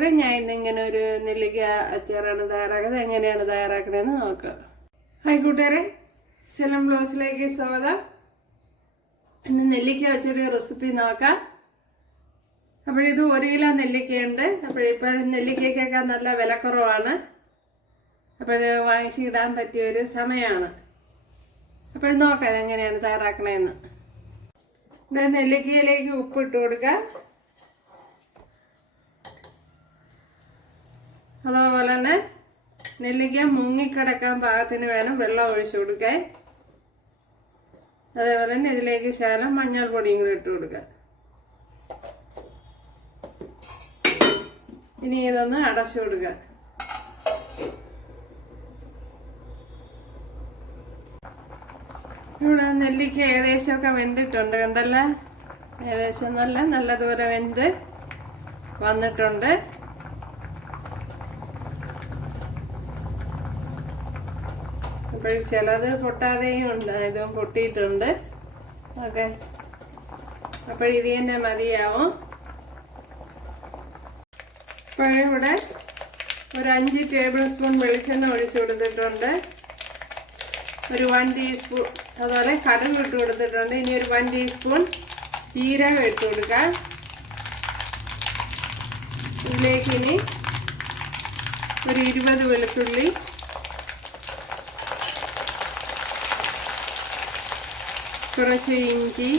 ഞാൻ ഇന്നിങ്ങനെ ഒരു നെല്ലിക്ക അച്ചാറാണ് തയ്യാറാക്കുന്നത്. എങ്ങനെയാണ് തയ്യാറാക്കണതെന്ന് നോക്കാം. ഹായ് കൂട്ടുകാരെ, സെലം ബ്ലോസിലേക്ക് സ്വാഗതം. ഇന്ന് നെല്ലിക്ക വെച്ചൊരു റെസിപ്പി നോക്കാം. അപ്പോഴിത് 1 കിലോ നെല്ലിക്കയുണ്ട്. അപ്പോഴിപ്പോൾ നെല്ലിക്കയ്ക്കൊക്കെ നല്ല വിലക്കുറവാണ്. അപ്പോൾ വാങ്ങിച്ചിടാൻ പറ്റിയൊരു സമയമാണ്. അപ്പോൾ നോക്കാം എങ്ങനെയാണ് തയ്യാറാക്കണതെന്ന്. ഇവിടെ നെല്ലിക്കയിലേക്ക് ഉപ്പിട്ട് കൊടുക്കാം. അതുപോലെ തന്നെ നെല്ലിക്ക മുങ്ങിക്കിടക്കാൻ പാകത്തിന് വേണം വെള്ളം ഒഴിച്ചു കൊടുക്കാൻ. അതേപോലെ തന്നെ ഇതിലേക്ക് ശകലം മഞ്ഞൾപ്പൊടിയും കൂടി ഇട്ട് കൊടുക്കുക. ഇനി ഇതൊന്ന് അടച്ചു കൊടുക്കുക. ഇവിടെ നെല്ലിക്ക ഏകദേശമൊക്കെ വെന്തിട്ടുണ്ട്, കണ്ടല്ലോ. ഏകദേശം നല്ല ദൂരം വെന്ത് വന്നിട്ടുണ്ട്. അപ്പോൾ ചിലത് പൊട്ടാതെയും ഉണ്ട്, ഇതും പൊട്ടിയിട്ടുണ്ട്. ഓക്കെ, അപ്പോൾ ഇത് തന്നെ മതിയാവും. ഇപ്പോഴിവിടെ ഒരു 5 ടേബിൾ സ്പൂൺ വെളിച്ചെണ്ണ ഒഴിച്ചു കൊടുത്തിട്ടുണ്ട്. ഒരു 1 ടീസ്പൂൺ അതുപോലെ കടുക് ഇട്ട് കൊടുത്തിട്ടുണ്ട്. ഇനി ഒരു 1 ടീസ്പൂൺ ജീരകം ഇട്ട് കൊടുക്കാം. ഇതിലേക്ക് ഇനി ഒരു 20 വെളുത്തുള്ളി, കുറച്ച് ഇഞ്ചി,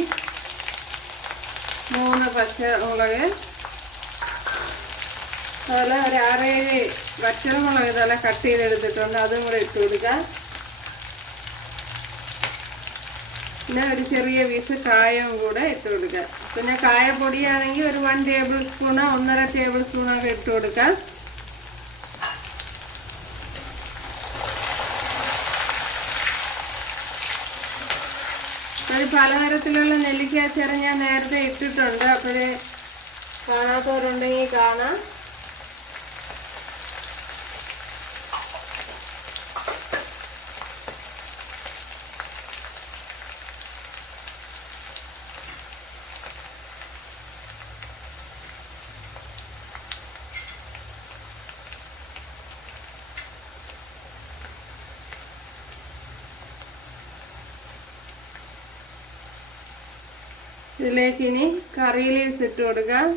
3 പച്ചമുളക്, അതുപോലെ ഒരു 6-7 വറ്റൽമുളക് ഇതുപോലെ കട്ട് ചെയ്തെടുത്തിട്ടുണ്ട്, അതും കൂടെ ഇട്ട് കൊടുക്കാം. പിന്നെ ഒരു ചെറിയ പീസ് കായവും കൂടെ ഇട്ട് കൊടുക്കുക. പിന്നെ കായപ്പൊടിയാണെങ്കിൽ ഒരു 1 ടേബിൾ സ്പൂണോ 1.5 ടേബിൾ സ്പൂണോ ഒക്കെ ഇട്ട് കൊടുക്കാം. ഒരു പലതരത്തിലുള്ള നെല്ലിക്ക അച്ചാർ ഞാൻ നേരത്തെ ഇട്ടിട്ടുണ്ട്. അപ്പോഴേ കാണാത്തവരുണ്ടെങ്കിൽ കാണാം. ഇതിലേക്ക് ഇനി കറി ലീവ്സ് ഇട്ട് കൊടുക്കാം.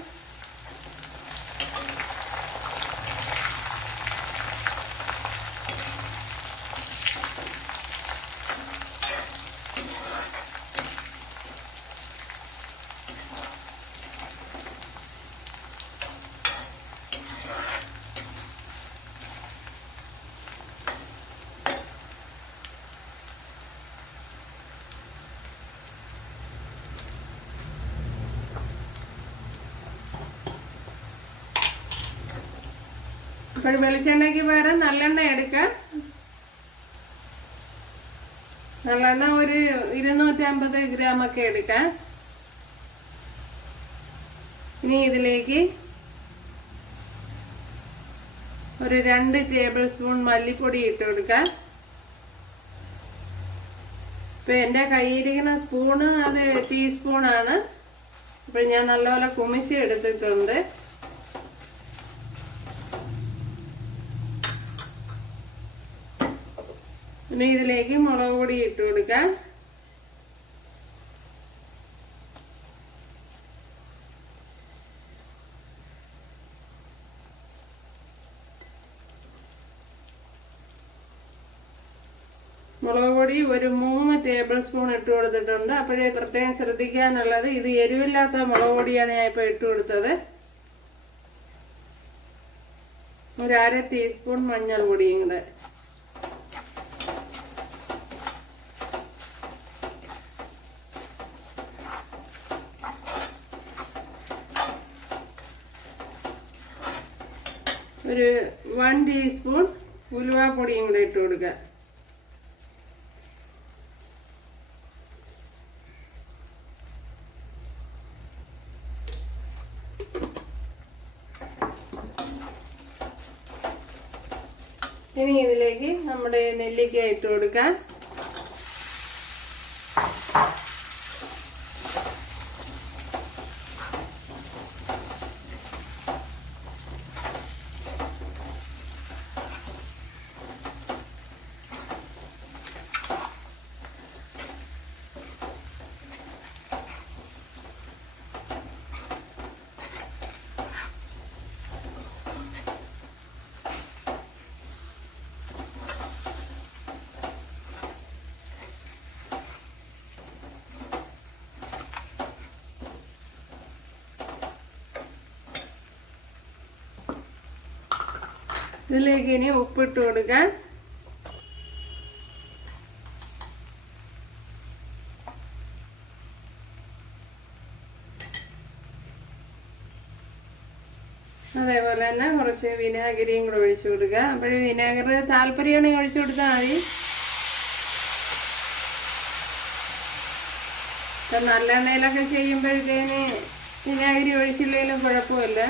അപ്പോൾ വെളിച്ചെണ്ണയ്ക്ക് പകരം നല്ലെണ്ണ എടുക്കാം. നല്ലെണ്ണ ഒരു 250 ഗ്രാമൊക്കെ എടുക്കാം. ഇനി ഇതിലേക്ക് ഒരു 2 ടേബിൾ സ്പൂൺ മല്ലിപ്പൊടി ഇട്ട് കൊടുക്കാം. ഇപ്പം എൻ്റെ കയ്യിരിക്കുന്ന സ്പൂണ് അത് ടീസ്പൂണാണ്. അപ്പോൾ ഞാൻ നല്ലപോലെ കുമിച്ച് എടുത്തിട്ടുണ്ട്. ഇനി ഇതിലേക്ക് മുളക് പൊടി ഇട്ട് കൊടുക്കാം. മുളക് പൊടി ഒരു 3 ടേബിൾ സ്പൂൺ ഇട്ട് കൊടുത്തിട്ടുണ്ട്. അപ്പോഴേ പ്രത്യേകം ശ്രദ്ധിക്കാനുള്ളത്, ഇത് എരിവില്ലാത്ത മുളക് പൊടിയാണ് ഞാൻ ഇപ്പോൾ ഇട്ട് കൊടുത്തത്. ഒരു 1/2 ടീസ്പൂൺ മഞ്ഞൾപ്പൊടിയും കൂടെ. ഒരു 1 ടീസ്പൂൺ ഉലുവാപ്പൊടിയും കൂടെ ഇട്ട് കൊടുക്കുക. ഇനി ഇതിലേക്ക് നമ്മുടെ നെല്ലിക്ക ഇട്ട് കൊടുക്കാം. ഇതിലേക്ക് ഇനി ഉപ്പിട്ട് കൊടുക്കാം. അതേപോലെ തന്നെ കുറച്ച് വിനാഗിരിയും കൂടെ ഒഴിച്ചു കൊടുക്കുക. അപ്പോൾ വിനാഗിരി താല്പര്യമാണെങ്കിൽ ഒഴിച്ചു കൊടുത്താൽ മതി. ഇപ്പം നല്ലെണ്ണയിലൊക്കെ ചെയ്യുമ്പോഴത്തേന് വിനാഗിരി ഒഴിച്ചില്ലെങ്കിലും കുഴപ്പമില്ല.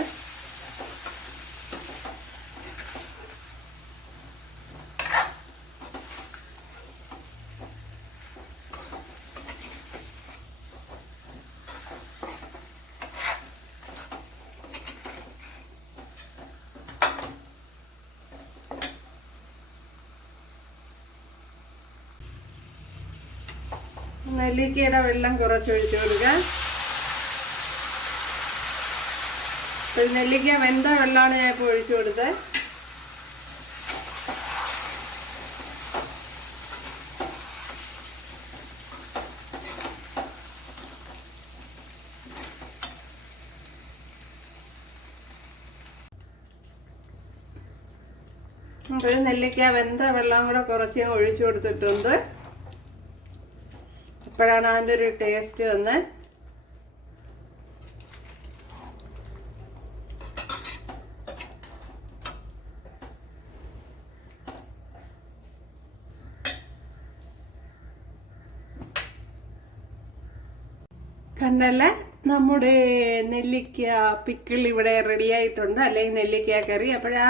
നെല്ലിക്കയുടെ വെള്ളം കുറച്ചൊഴിച്ചു കൊടുക്കുക. നെല്ലിക്ക വെന്ത വെള്ളമാണ് ഞാൻ ഇപ്പോൾ ഒഴിച്ചു കൊടുത്തത്. അപ്പോൾ നെല്ലിക്ക വെന്ത വെള്ളം കൂടെ കുറച്ച് ഞാൻ ഒഴിച്ചു കൊടുത്തിട്ടുണ്ട്. അപ്പോഴാണ് അതിൻ്റെ ഒരു ടേസ്റ്റ് വന്ന്. കണ്ടല്ലേ, നമ്മുടെ നെല്ലിക്ക പിക്കിൾ ഇവിടെ റെഡി ആയിട്ടുണ്ട്, അല്ലെങ്കിൽ നെല്ലിക്ക കറി. അപ്പോഴാ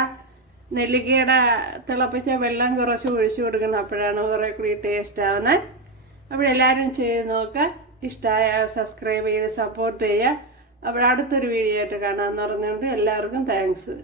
നെല്ലിക്കയുടെ തിളപ്പിച്ച വെള്ളം കുറച്ച് ഒഴിച്ചു കൊടുക്കണം. അപ്പോഴാണ് കുറേ കൂടി ടേസ്റ്റ് ആവുന്നത്. അപ്പോഴെല്ലാവരും ചെയ്ത് നോക്കുക. ഇഷ്ടമായാൽ സബ്സ്ക്രൈബ് ചെയ്ത് സപ്പോർട്ട് ചെയ്യുക. അപ്പോൾ അടുത്തൊരു വീഡിയോ ആയിട്ട് കാണാമെന്ന് പറഞ്ഞുകൊണ്ട് എല്ലാവർക്കും താങ്ക്സ്.